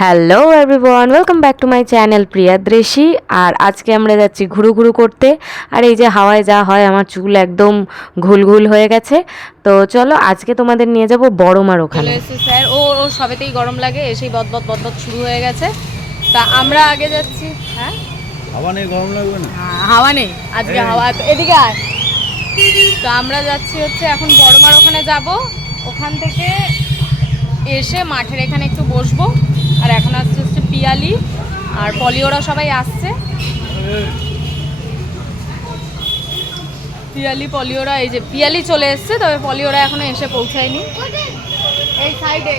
Hello everyone, welcome back to my channel Priyadrishi. আর আজকে আমরা যাচ্ছি ঘুরু ঘুরু করতে। আর এই যে হাওয়ায় যা হয়, আমার চুল একদম ঘুলঘুল হয়ে গেছে। তো চলো আজকে তোমাদের নিয়ে যাব বড়মার ওখানে। স্যার ও সবেতেই গরম লাগে, এসেই বদবদ বদবদ শুরু হয়ে গেছে। তা আমরা আগে যাচ্ছি। হ্যাঁ, হাওয়া নেই, গরম লাগবে না? হাওয়া নেই আজকে, হাওয়া এদিকে আয়। তো আমরা যাচ্ছি হচ্ছে এখন বড়মার ওখানে যাব। ওখান থেকে এসে মাঠের এখানে একটু বসবো। আর এখন আসছে হচ্ছে পিয়ালি আর পলিওরা, সবাই আসছে। পিয়ালি পলিওরা, এই যে পিয়ালি চলে এসছে, তবে পলিওরা এখনো এসে পৌঁছায়নি। এই সাইডে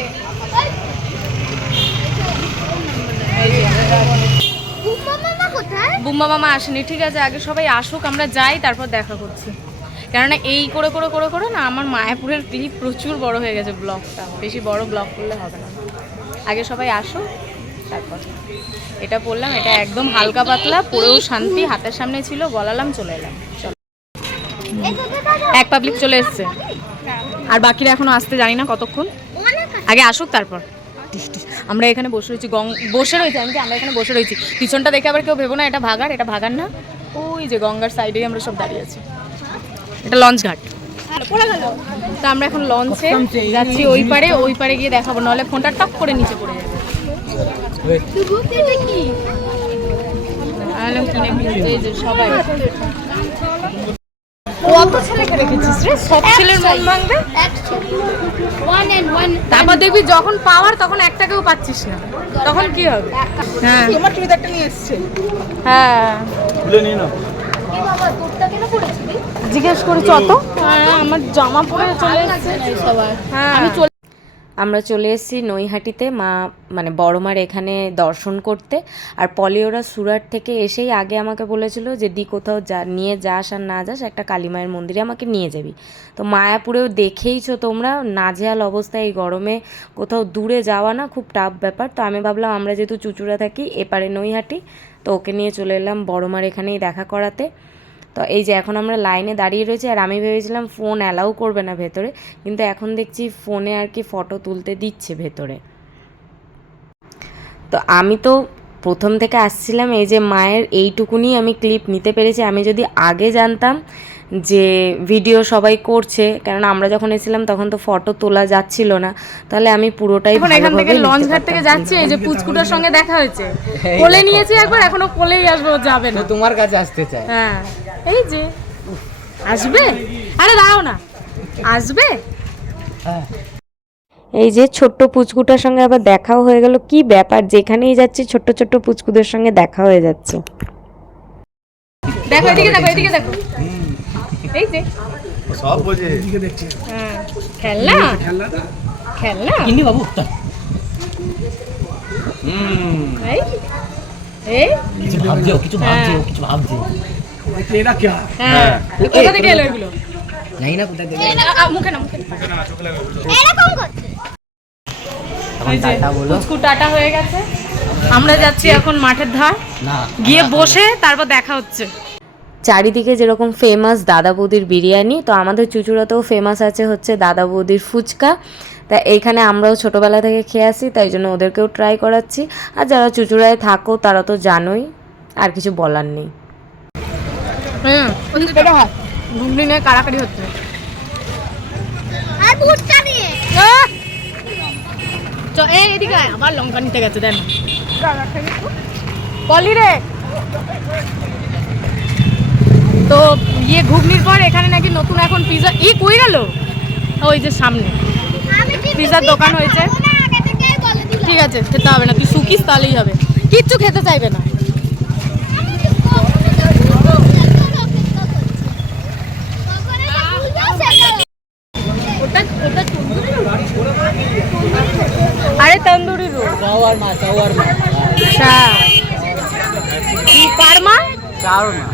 বুম্বা মামা আসেনি। ঠিক আছে, আগে সবাই আসুক, আমরা যাই, তারপর দেখা করছি। কেননা এই করে করে করে করে না আমার মায়াপুরের ক্লিপ প্রচুর বড় হয়ে গেছে। ব্লগটা বেশি বড় ব্লগ করলে হবে না, আগে সবাই আসুক তারপর। এটা পড়লাম, এটা একদম হালকা পাতলা, পরেও শান্তি, হাতের সামনে ছিল, গলালাম, চলে এলাম। চলো, এক পাবলিক চলে এসছে, আর বাকিরা এখনো আসতে জানি না কতক্ষণ, আগে আসুক তারপর। আমরা এখানে বসে রয়েছি, আমরা এখানে বসে রয়েছি। পিছনটা দেখে আবার কেউ ভেবো না এটা ভাগার, এটা ভাগার না। ওই যে গঙ্গার সাইডেই আমরা সব দাঁড়িয়ে আছি, এটা লঞ্চ ঘাট। তো আমরা এখন লঞ্চে যাচ্ছি, ওই পারে গিয়ে দেখাবো, নাহলে ফোনটা টপ করে নিচে পড়ে যাবে। এই যে সবাই, কত ছেলেকে রেখেছিস রে, সব ছেলের মন ভাঙবে। তারপর দেখবি যখন পাওয়ার তখন একটাকেও পাচ্ছিস না, তখন কি হবে? হ্যাঁ, তোমার চুড়িদারটা নিয়ে এসেছে। হ্যাঁ, খুলে নিয়ে নাও। জিজ্ঞেস করি যত। হ্যাঁ, আমার জামা পরে চলে এসেছে সবাই। হ্যাঁ, আমরা চলে এসেছি নৈহাটিতে, মানে বড়মার এখানে দর্শন করতে। আর পলিওরা সুরাট থেকে এসেই আগে আমাকে বলেছিল যে কোথাও নিয়ে যাস আর না যাস, একটা কালীমায়ের মন্দিরে আমাকে নিয়ে যাবি। তো মায়াপুরেও দেখেইছো তোমরা, নাজেহাল অবস্থায় এই গরমে কোথাও দূরে যাওয়া না খুব টাফ ব্যাপার। তো আমি ভাবলাম আমরা যেহেতু চুচুড়া থাকি, এপারে নৈহাটি, তো ওকে নিয়ে চলে এলাম বড়মার এখানেই দেখা করাতে। তো এই যে এখন আমরা লাইনে দাঁড়িয়ে রয়েছি, আর আমি ভেবেছিলাম ফোন অ্যালাউ করবে না ভেতরে, কিন্তু এখন দেখছি ফোনে আর কি ফটো তুলতে দিচ্ছে ভেতরে। তো আমি তো প্রথম থেকে আসছিলাম, এই যে মায়ের এইটুকুনি আমি ক্লিপ নিতে পেরেছি। আমি যদি আগে জানতাম যে ভিডিও সবাই করছে, কারণ আমরা যখন এসেছিলাম তখন তো ফটো তোলা যাচ্ছিল না, তাহলে আমি পুরোটাই এখান থেকে লঞ্চ ঘাট থেকে যাচ্ছি। এই যে পুচকুটার সঙ্গে দেখা হয়েছে, কোলে নিয়েছি একবার, এখনো কোলেই আসবে, যাবে না, তোমার কাছে আসতে চাই। হ্যাঁ, এই যে আসবে, আরে দাঁড়াও না, আসবে। এই যে ছোট্ট পুচকুটার সঙ্গে আবার দেখাও হয়ে গেল। কি ব্যাপার, যেখানেই যাচ্ছি ছোট্ট ছোট্ট পুচকুদের সঙ্গে দেখা হয়ে যাচ্ছে। দেখো এদিকে, দেখো এদিকে, দেখো এই যে সব বোঝে। হ্যাঁ, খেলনা খেলনা কিনি বাবু। এই এই কিছু ভাবছে, কিছু ভাবছে। এটা কি? হ্যাঁ, কোথা থেকে এলো এগুলো? জানি না কোথায় গেলে। মুখে না, মুখে না, চোখে লাগবে। এরকম করছে। এই যে পুচকু টাটা হয়ে গেছে, আমরা যাচ্ছি এখন মাঠের ধার, না গিয়ে বসে তারপর দেখা হচ্ছে। চারিদিকে যেরকম ফেমাস দাদা বৌদির বিরিয়ানি, তো আমাদের চুচুড়াতেও ফেমাস আছে হচ্ছে দাদা বৌদির ফুচকা। তা এইখানে আমরাও ছোটোবেলা থেকে খেয়ে আসি, তাই জন্য ওদেরকেও ট্রাই করাচ্ছি। আর যারা চুচুড়ায় থাকো তারা তো জানোই, আর কিছু বলার নেই। ঘুগনি নিয়ে কাড়াকাড়ি হচ্ছে। এদিকে আবার লঙ্কা নিতে গেছে, দেন পলি রে। তো ইয়ে ঘুগনির পর এখানে নাকি নতুন এখন পিজা কই গেল, ওই যে সামনে পিজার দোকান হয়েছে। ঠিক আছে, খেতে হবে না, তুই শুকিস তাহলেই হবে, কিচ্ছু খেতে চাইবে না। আরে তন্দুরি রোল, শাওয়ারমা। কি কারমা? শাওয়ারমা।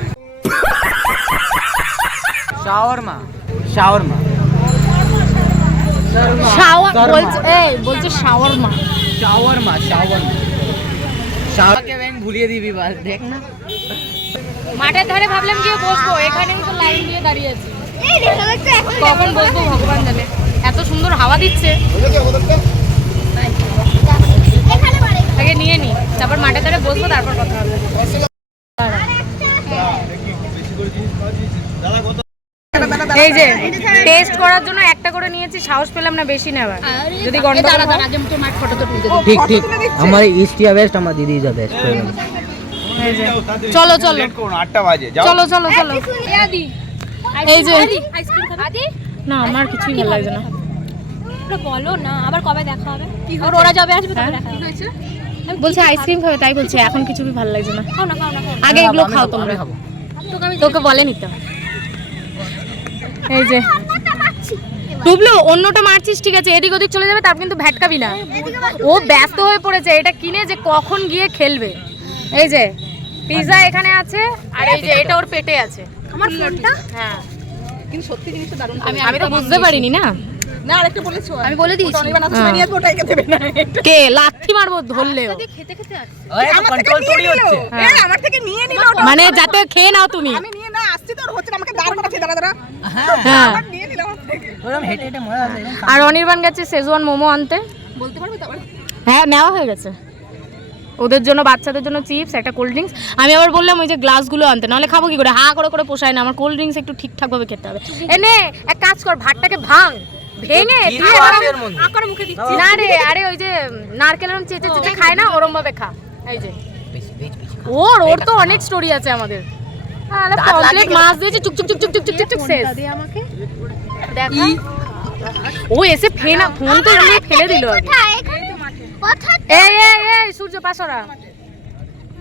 বলছে শাওয়ারমা। শাওয়ারকে আমি ভুলিয়ে দিবি, বাস দেখ না। মাঠের ধারে ভাবলাম গিয়ে বসবো, এখানেই তো লাইন দিয়ে দাঁড়িয়ে আছি, কখন বসবো ভগবান জানে। এত সুন্দর হাওয়া দিচ্ছে, আগে নিয়ে নি, তারপর মাঠে ধারে বসবো, তারপর কথা হবে। এই যে টেস্ট করার জন্য একটা করে নিয়েছি, সাহস পেলাম না বেশি নেবার, যদি গন্ডগোল হয়। ঠিক ঠিক আমার ইস্টিয়া বেস্ট, আমার দিদি যা বেস্ট। এই যে চলো চলো 8টা বাজে যাও। চলো চলো চলো, এই যে না আমার কিছুই ভালো লাগছে না। বলো না আবার কবে দেখা হবে, আর ওরা যাবে আসবে তবে দেখা হবে। বলছে আইসক্রিম খাবে, তাই বলছে এখন কিছুই ভালো লাগছে না। খাও না খাও না খাও না। আগে এগুলো খাও তোমরা, তোকে বলেনি তো। এই যে টুবলু, অন্যটা মারছিস ঠিক আছে, এদিক ওদিক চলে যাবে, তার কিন্তু ভ্যাটকাবি না। ও ব্যস্ত হয়ে পড়েছে এটা কিনে যে কখন গিয়ে খেলবে। এই যে পিৎজা এখানে আছে, আর এই যে এটা ওর পেটে আছে। আমার ফোনটা হ্যাঁ কিন্তু সত্যি জিনিসটা দারুণ। আমি তো বুঝতে পারিনি না। না আরেকটা বলেছো, আমি বলে দিয়েছি অনির্বাণ আসলে নিয়ে আসবো, ওটা একে দেবে না। কে লাথি মারবো ধরলেও, খেতে খেতে আসছে। আমার থেকে কন্ট্রোল নিয়ে তৈরি নিল, হচ্ছে। এই আমার থেকে নিয়ে নিল ওটা। মানে যাতে খেয়ে নাও তুমি। আমি নিয়ে না আসছি তো, ওর হচ্ছে না, আমাকে দাঁড় করাচ্ছে দাঁড়া দাঁড়া। হ্যাঁ আবার নিয়ে নিল আমার থেকে। ওরকম হেঁটে হেঁটে মজা আছে। আর অনির্বাণ গেছে সেজওয়ান মোমো আনতে। বলতে পারবে তো আবার? হ্যাঁ নেওয়া হয়ে গেছে, ওদের জন্য বাচ্চাদের জন্য চিপস, একটা কোল্ড ড্রিঙ্কস। আমি আবার বললাম ওই যে গ্লাসগুলো আনতে, নাহলে খাবো কি করে, হা করে করে পোষায় না আমার। কোল্ড ড্রিঙ্কস একটু ঠিকঠাক ভাবে খেতে হবে। এনে এক কাজ কর, ভাতটাকে ভাঙ, ভেঙে দিয়ে আকার মুখে দিচ্ছি। না রে, আরে ওই যে নারকেল এরকম চেঁচে চেঁচে খায় না, ওরম ভাবে খা। এই যে ওর ওর তো অনেক স্টোরি আছে আমাদের। আরে পমফ্লেট মাছ দিয়েছে, চুক চুক চুক চুক চুক চুক চুক শেষ। আমাকে দেখো ও এসে ফোন তো এমনি ফেলে দিল আগে। এই এই এই সূর্য পাশরা,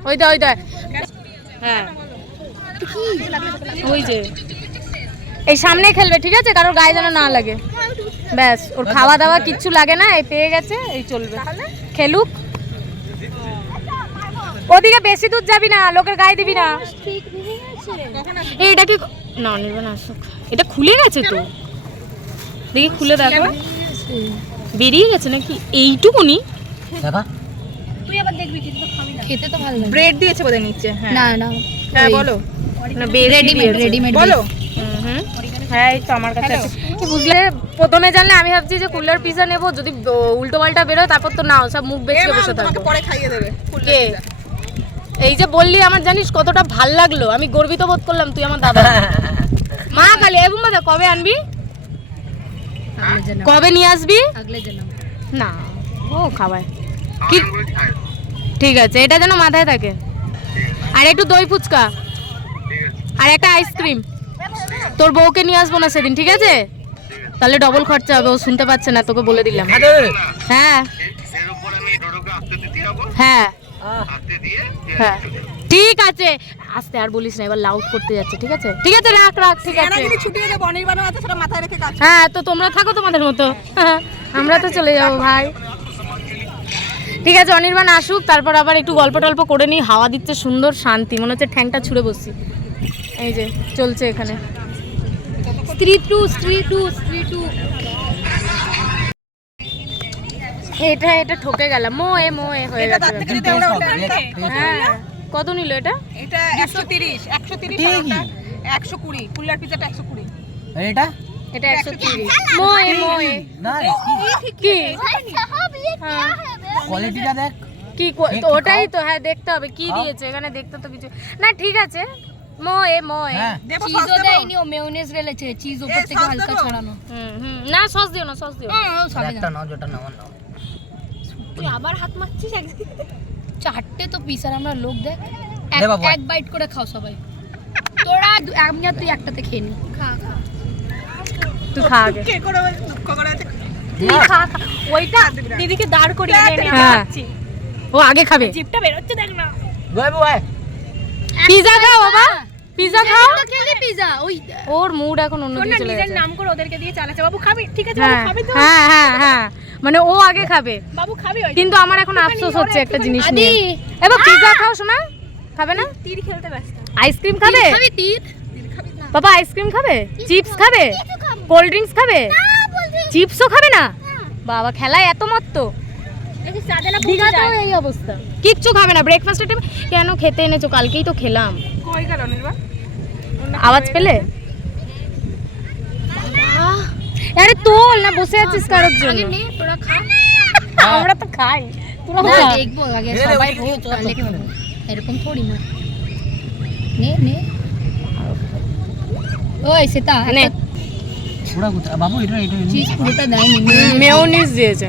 ওই দা ওই দা। হ্যাঁ ওই যে এই সামনে খেলবে ঠিক আছে, কারোর গায়ে যেন না লাগে, ব্যাস। ওর খাওয়া দাওয়া কিচ্ছু লাগে না, এই পেয়ে গেছে, এই চলবে, খেলুক। ওদিকে বেশি দূর যাবি না, লোকের গায়ে দিবি না। এইটা কি না অনির্বাণ আসুক, এটা খুলে গেছে তো, দেখি খুলে দেখো, বেরিয়ে গেছে নাকি এইটুকুনি। দেখা তুই আবার দেখবি কিন্তু খাবি না। খেতে তো ভালো লাগে। ব্রেড দিয়েছে বোধহয় নিচে। হ্যাঁ না না হ্যাঁ বলো না রেডিমেড রেডিমেড বলো। হ্যাঁ এই তো আমার কাছে আছে। বুঝলে প্রথমে জানলে আমি ভাবছি যে কুলার পিজা নেবো, যদি উল্টো পাল্টা বেরোয় তারপর তো নাও, সব মুখ বেঁচে বসে তোমাকে থাকবো। পরে খাইয়ে দেবে। কে এই যে বললি আমার জানিস কতটা ভাল লাগলো, আমি গর্বিত বোধ করলাম তুই আমার দাদা। মা কালী এবং দাদা কবে আনবি, কবে নিয়ে আসবি? আগলে জানাম না ও খাওয়ায় কি, ঠিক আছে এটা যেন মাথায় থাকে। আর একটু দই ফুচকা আর একটা আইসক্রিম। তোর বউকে নিয়ে আসবো না সেদিন, ঠিক আছে? তাহলে ডবল খরচা হবে, ও শুনতে পাচ্ছে না, তোকে বলে দিলাম। হ্যাঁ হ্যাঁ হ্যাঁ ঠিক আছে, আস্তে আর বলিস না, এবার লাউড করতে যাচ্ছে, ঠিক আছে? ঠিক আছে রাখ রাখ, ঠিক আছে। যদি ছুটিয়ে দেবো, অনির্বাণও আছে, সেটা মাথায় রেখে কাজ। হ্যাঁ তো তোমরা থাকো তোমাদের মতো, আমরা তো চলে যাবো ভাই। ঠিক আছে অনির্বাণ আসুক, তারপর আবার একটু গল্প টল্প করে নিই। হাওয়া দিচ্ছে সুন্দর, শান্তি, মনে হচ্ছে ঠ্যাংটা ছুঁড়ে বসি। এই যে চলছে এখানে স্ত্রী টু স্ত্রী টু স্ত্রী টু। এটা এটা ঠকে গেলাম, মোয়ে মোয়ে হয়ে এটা গেছে। তার থেকে যদি আমরা ওটা আনতে। হ্যাঁ কত নিল এটা? এটা 130 130 আর ওটা 120। কুলার পিজাটা 120। এটা এটা 130। মোয়ে মোয়ে না কি হ্যাঁ কোয়ালিটিটা দেখ। কি তো ওটাই তো, হ্যাঁ দেখতে হবে কি দিয়েছে এখানে, দেখতে তো কিছু না। ঠিক আছে মোয়ে মোয়ে। হ্যাঁ দেবো সস চিজও দেবো? দেয়নি, ও মেয়োনেজ ঢেলেছে, চিজ উপর থেকে সস হালকা দেবো? ছড়ানো। না সস দিও না, সস দিও না। সরি একটা নাও, যেটা নাও নাও। তুই আবার হাত মারছিস চারটে তো পিস, আর আমরা লোক দেখ দে বাবা। এক বাইট করে খাও সবাই। তোরা আমি আর তুই একটাতে খেয়ে নি। খা খা তুই খা আগে। কে করে দুঃখ করে আছে। তুই খা খা। ওইটা দিদিকে দাঁড় করিয়ে এনে আমি হ্যাঁ। খাচ্ছি। ও আগে খাবে। জিপটা বের হচ্ছে দেখ না। বাবু আয়। পিজা খাও বাবা, পিজা খাও। খেলে পিজা ওই ওর মুড এখন অন্যদিকে চলে গেছে। নাম করে ওদেরকে দিয়ে চালাচ্ছে, বাবু খাবি? ঠিক আছে হ্যাঁ বাবু খাবি তো? হ্যাঁ হ্যাঁ হ্যাঁ, মানে ও আগে খাবে। বাবু খাবি? ওই কিন্তু আমার এখন আফসোস হচ্ছে একটা জিনিস আদি নিয়ে। এবার পিজা খাও শোনা, খাবে না? তীর খেলতে ব্যস্ত। আইসক্রিম খাবে? খাবি তীর বাবা আইসক্রিম খাবে? চিপস খাবে? কোল্ড ড্রিঙ্কস খাবে? চিপসও খাবে না? বাবা খেলায় এত মত্ত। দীঘাতেও এই অবস্থা, কিচ্ছু খাবে না। ব্রেকফাস্টের টাইম কেন খেতে এনেছো? কালকেই তো খেলাম। কই গেল অনির্বাণ? আওয়াজ পেলে? আরে তোল না, বসে আছিস কারোর জন্য। আগে নে তোরা খা। আমরা তো খাই তোরা না, খা। দেখবো আগে সবাই তাহলে খাবো। এরকম থোড়ি না। নে নে। ওই সেটা নে পুরা গুতা বাবু এটা চিজ পুরোটা দেয়নি। মেয়োনিজ দিয়েছে।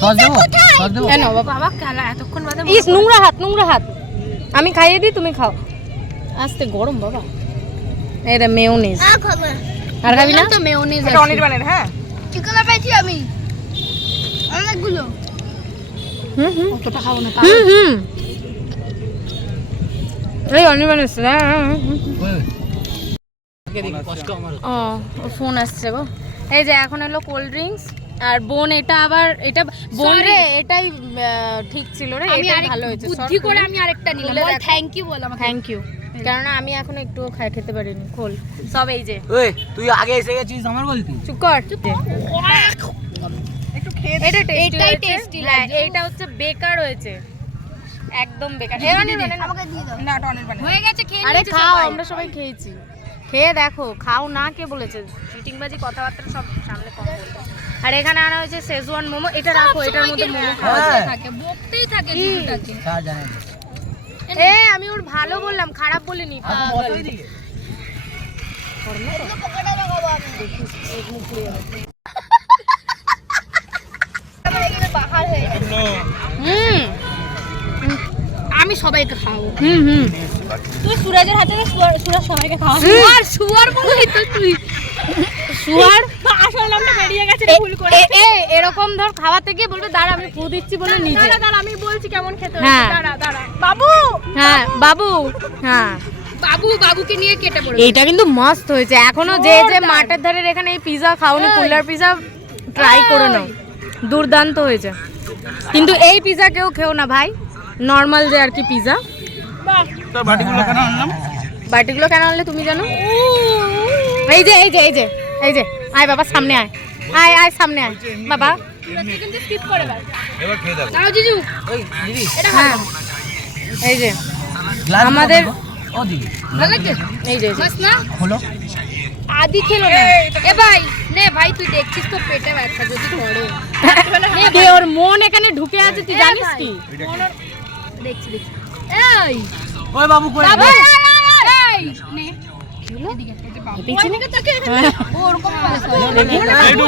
সস দেবো সস দেবো কেন বাবা? বাবা খেলা এতক্ষণ বাদে ইস নোংরা হাত। আমি খাইয়ে দিই, তুমি খাও। আস্তে গরম বাবা। এটা মেয়োনিজ। আর খাবি না? তো মেয়োনিজ এটা অনির্বাণের। হ্যাঁ চিকেন পেয়েছি আমি অনেকগুলো। হুম অতটা খাবো না। এই অনির্বাণের কষ্ট আমার ও ফোন আসছে গো। এই যে এখন হলো কোল্ড ড্রিঙ্কস আর বোন এটা আবার এটা বোন রে এটাই ঠিক ছিল রে, আমি এটাই আরেক ভালো হয়েছে। বুদ্ধি করে আমি আরেকটা নিলাম। খুলে বল দেখো। থ্যাংক ইউ বল আমাকে। থ্যাংক ইউ, কারণ আমি এখন একটু খেতে পারিনি। খোল সব। এই যে ওই তুই আগে এসে গেছিস আমার বলতি চুপ কর। একটু খেয়ে এটা টেস্টি এটাই হয়েছে। tasty হ্যাঁ, লাগছে। এইটা হচ্ছে বেকার হয়েছে, একদম বেকার। দিয়ে দে। আমাকে দিয়ে দাও। না এটা অনির্বাণের। হয়ে গেছে খেয়ে আরে নিয়েছে খাও, সবাই। আমরা সবাই খেয়েছি। খেয়ে দেখো, খাও না কে বলেছে? চিটিংবাজি কথাবার্তা সব সামনে কম বলবে। আর এখানে আনা হয়েছে শেজওয়ান মোমো। এটা রাখো, এটার মধ্যে মোমো খাওয়া যায়। থাকে বকতেই থাকে দুটোটাকে। তা জানে এ আমি ওর ভালো বললাম, খারাপ বলিনি। হুম আমি সবাইকে খাওয়াবো। হুম তুই সুরাজের হাতে সুরাজ সবাইকে খাওয়াবো। শুয়ার বললি তো তুই। শুয়ার আসল নামটা বেরিয়ে গেছে ভুল করে। এরকম ধর খাওয়াতে গিয়ে বলবে দাঁড়া আমি ফু দিচ্ছি বলে নিজে। দাঁড়া আমি বলছি কেমন খেতে হ্যাঁ। দাঁড়া বাবু হ্যাঁ বাবু। হ্যাঁ বাবুকে নিয়ে কেটে পড়ে। এইটা কিন্তু মস্ত হয়েছে। এখনো যে মাঠের ধারের এখানে এই পিজা খাওনি, কুলার পিজা ট্রাই করে নাও, দুর্দান্ত হয়েছে। কিন্তু এই পিজা কেউ খেও না ভাই, নর্মাল যে আর কি পিজা। তোর বাটিগুলো কেন আনলাম? বাটিগুলো কেন আনলে তুমি জানো? এই যে এই যে এই যে এই যে আয় বাবা সামনে আয়, আয় আয় সামনে আয় বাবা। কিন্তু স্কিপ করে দাও। এবার খেয়ে দেখো। দাও জিজু। ওই দিদি হ্যাঁ এই যে গ্লাস আমাদের- ও দিদি ভালো লাগছে? এই যে বাস না হলো আদি খেলো না। এ ভাই নে ভাই, তুই দেখছিস তো পেটে ব্যথা যদি করে। কে ওর মন এখানে ঢুকে আছে তুই জানিস কি? দেখছি এই ওই বাবু কই বাবু এই নে পিছনে ও ওরকম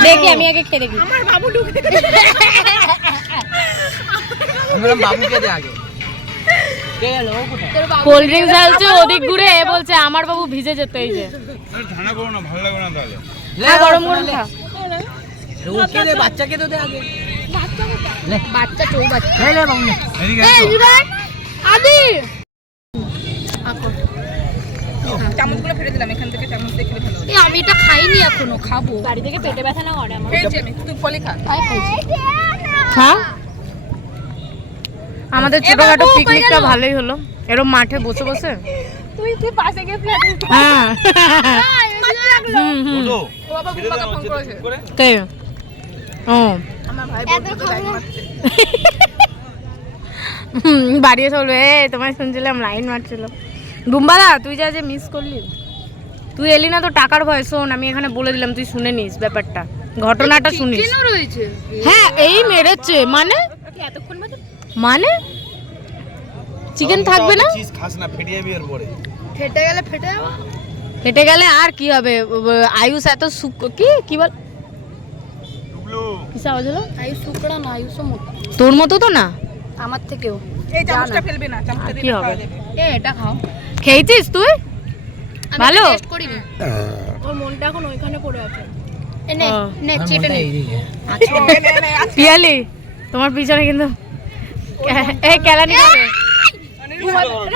দেখি আমি আগে খেয়ে দেখি। আমরা বাবুকে দে আগে কে গেল ও কোথায় তোর বাবু কোল্ড ড্রিঙ্কস ঢালছে ওদিক ঘুরে, এ বলছে আমার বাবু ভিজে যেত। এই যে ঠান্ডা করো না, ভালো লাগবে না তাহলে। গরম গরম খা। ওকে দে বাচ্চাকে তো দে আগে বাচ্চা চৌ বাচ্চা। লে লে বাবু নে এদিকে এই আসো। জীবন আদি চামচগুলো ফেলে দিলাম এখান থেকে, চামচ দিয়ে খেলে ফেলো। এই আমি এটা খাইনি এখনো, খাবো। বাড়ি থেকে পেটে ব্যথা না করে আমার। খেয়েছি আমি, তুই পলি খা। তাই খাইছি। খা। আমাদের ছোটখাটো পিকনিকটা ভালোই হলো, এরকম মাঠে বসে বসে। তুই পাশে গেছিস। হ্যাঁ হুম হুম ওঠো। ও বাবা বুম্বাকে ফোন করেছে। কে ও আমার ভাই বলতো লাইন মারতে। বাড়ি এসে বলবে এ তোমায় শুনছিলাম লাইন মারছিল। বুম্বাদা তুই যা যে মিস করলি, তুই এলি না তো টাকার ভয়। শোন আমি এখানে বলে দিলাম, তুই শুনে নিস ব্যাপারটা, ঘটনাটা শুনিস। চিকেনও রয়েছে। হ্যাঁ এই মেরেছে মানে এতক্ষণ বাদে মানে চিকেন থাকবে না? চিজ খাস না, ফেটে যাবি এর পরে। ফেটে গেলে ফেটে যাবো। হেঁটে গেলে আর কি হবে? আয়ুষ এত কি কি বল কিসে আওয়াজ হলো? আয়ুষ শুকড়া না, আয়ুষও মোটা। তোর মতো তো না। আমার থেকেও। এই চামচটা ফেলবি না, চামচটা আর কি দিয়ে হবে? খাওয়া যাবে। এ এটা খাও। খেয়েছিস তুই? আমি ভালো? টেস্ট করিনি। ওর মনটা এখন ওইখানে পড়ে আছে। এ নে ও। নে চেটে নে। পিয়ালি তোমার পিছনে কিন্তু এই কেলানি করে।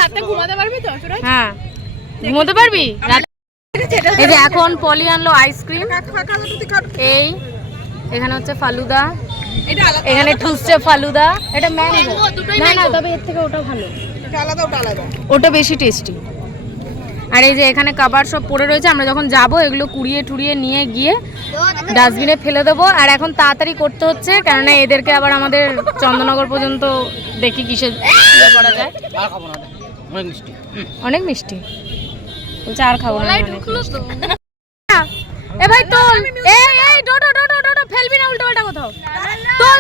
রাতে ঘুমাতে পারবি তো? হ্যাঁ ঘুমোতে পারবি রাত- এই যে এখন পলি আনলো আইসক্রিম। এই এখানে হচ্ছে ফালুদা, এটা আলাদা, এখানে ঠুসছে ফালুদা। এটা ম্যাঙ্গো। ম্যাঙ্গো, দুটোই না না ম্যাঙ্গো। তবে এর থেকে ওটা ভালো, এটা আলাদা, ওটা আলাদা। ওটা বেশি টেস্টি। আর এই যে এখানে খাবার সব পড়ে রয়েছে, আমরা যখন যাব এগুলো কুড়িয়ে টুড়িয়ে নিয়ে গিয়ে ডাস্টবিনে ফেলে দেবো। আর এখন তাড়াতাড়ি করতে হচ্ছে, কেননা এদেরকে আবার আমাদের চন্দননগর পর্যন্ত দেখি কিসে ইয়ে করা যায়। আর খাবো না অনেক মিষ্টি অনেক মিষ্টি বলছে, আর খাবো না গলায় আমি অনেক ঢুকলো তো। মিষ্টি। এ ভাই তোল, এই এই ডোডো ডোডো ডোডো ফেলবি না উল্টো পাল্টা কোথাও। তোল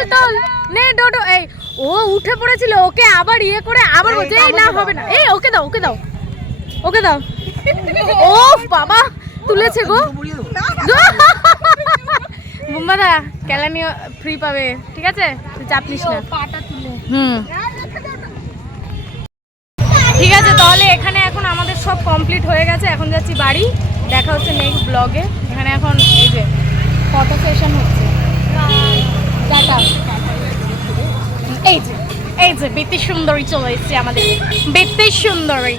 নে ডোডো এই ও উঠে পড়েছিল ওকে আবার ইয়ে করে আবার বলছে এই না হবে না এই ওকে দাও ওকে দাও ওকে দাও ও বাবা তুলেছে গো বুম্বাদা কেলানি ফ্রি পাবে ঠিক আছে তুই চাপ নিস না পাটা তুলে হুম ঠিক আছে তাহলে এখানে এখন আমাদের সব কমপ্লিট হয়ে গেছে এখন যাচ্ছি বাড়ি দেখা হচ্ছে নেক্সট ব্লগে এখানে এখন এই যে ফটো সেশন হচ্ছে টাটা এই যে বেতে সুন্দরী চলে এসেছে আমাদের বেতে সুন্দরী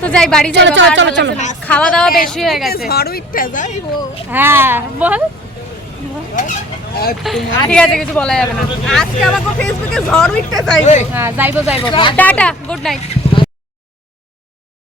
তো যাই বাড়ি চলো চলো চলো চলো খাওয়া দাওয়া বেশি হয়ে গেছে ঝড়ুইটা যাইবো হ্যাঁ বল ঠিক আছে কিছু বলা যাবে না আজকে আমাকে ফেসবুকে ঝড়ুইটা যাইবো হ্যাঁ যাইবো টাটা গুড নাইট